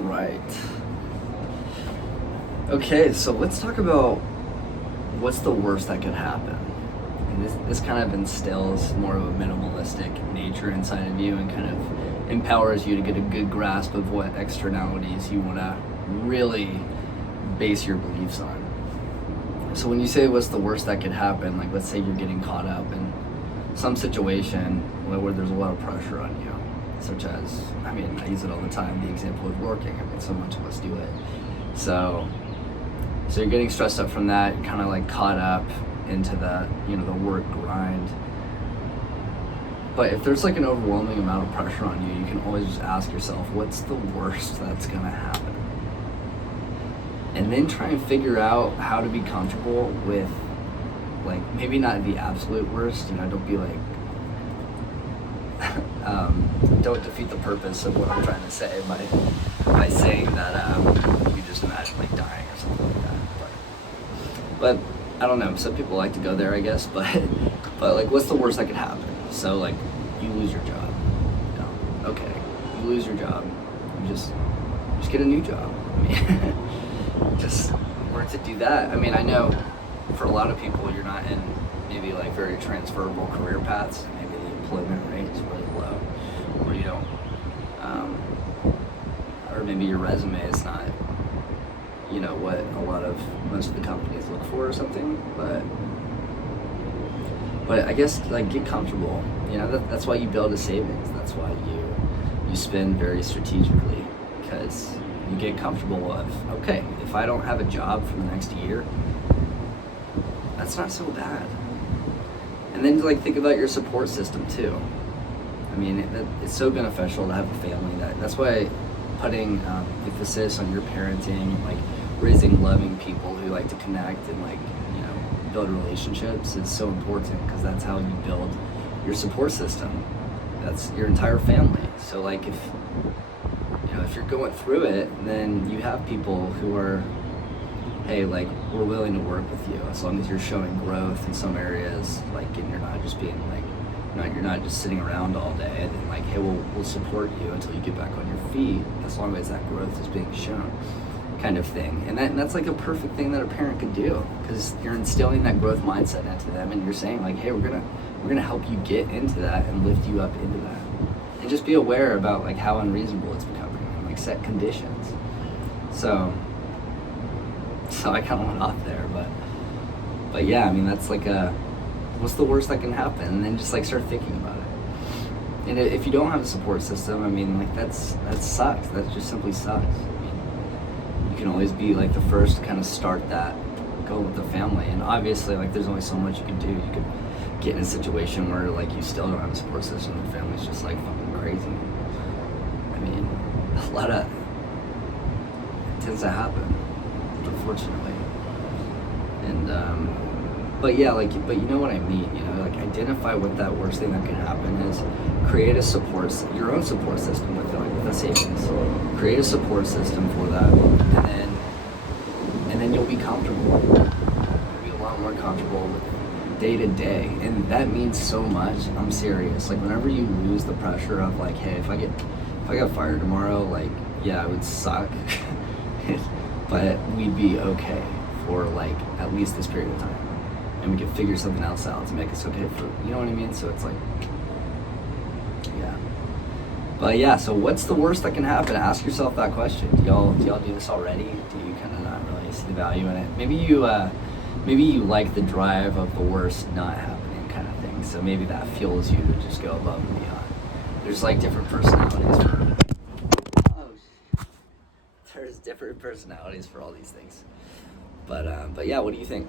right. Okay, so let's talk about what's the worst that could happen. And this kind of instills more of a minimalistic nature inside of you and kind of empowers you to get a good grasp of what externalities you want to really base your beliefs on. So when you say what's the worst that could happen, like let's say you're getting caught up in some situation where there's a lot of pressure on you, such as, I use it all the time, the example of working. So much of us do it. So you're getting stressed out from that, kind of like caught up into the, the work grind. But if there's like an overwhelming amount of pressure on you, you can always just ask yourself, what's the worst that's gonna happen? And then try and figure out how to be comfortable with, like, maybe not the absolute worst, don't be like, don't defeat the purpose of what I'm trying to say by saying that you just imagine like dying or something like that. But I don't know, some people like to go there, I guess, but like, what's the worst that could happen? So like, you lose your job. Okay, you lose your job, you just get a new job. Just work to do that. I know for a lot of people, you're not in maybe like very transferable career paths. Maybe the employment rate is really low, or you don't, or maybe your resume is not, what most of the companies look for or something. But I guess like get comfortable. That's why you build a savings. That's why you spend very strategically, because you get comfortable of, okay, if I don't have a job for the next year, that's not so bad. And then like think about your support system too. It's so beneficial to have a family. That's why putting emphasis on your parenting, like raising loving people who like to connect and like, build relationships is so important, because that's how you build your support system. That's your entire family. So like if you're going through it, then you have people who are, hey, like, we're willing to work with you as long as you're showing growth in some areas, like, and you're not just being like, you're not just sitting around all day, and then like, hey, we'll support you until you get back on your feet, as long as that growth is being shown, kind of thing. And that's like a perfect thing that a parent could do, because you're instilling that growth mindset into them, and you're saying like, hey, we're gonna help you get into that and lift you up into that, and just be aware about like how unreasonable it's becoming, and like set conditions. So I kind of went off there, but yeah, that's like what's the worst that can happen, and then just like start thinking about it. And if you don't have a support system, like that sucks. That just simply sucks. You can always be like the first to kind of start that, go with the family, and obviously like there's only so much you can do. You could get in a situation where like you still don't have a support system, and the family's just like fucking crazy. A lot of it tends to happen, unfortunately. And but you know what I mean, like identify what that worst thing that can happen is. Create your own support system with a savings. Create a support system for that, and then you'll be comfortable. You'll be a lot more comfortable with day to day, and that means so much. I'm serious. Like whenever you lose the pressure of like, hey, if I got fired tomorrow, like, yeah, it would suck, but we'd be okay for like at least this period of time, and we could figure something else out to make us okay for, you know what I mean? So it's like, yeah. But yeah, so what's the worst that can happen? Ask yourself that question. Do y'all do this already? Do you kind of not really see the value in it? Maybe you like the drive of the worst not happening kind of thing. So maybe that fuels you to just go above and beyond. There's like different personalities there's different personalities for all these things. But yeah, what do you think?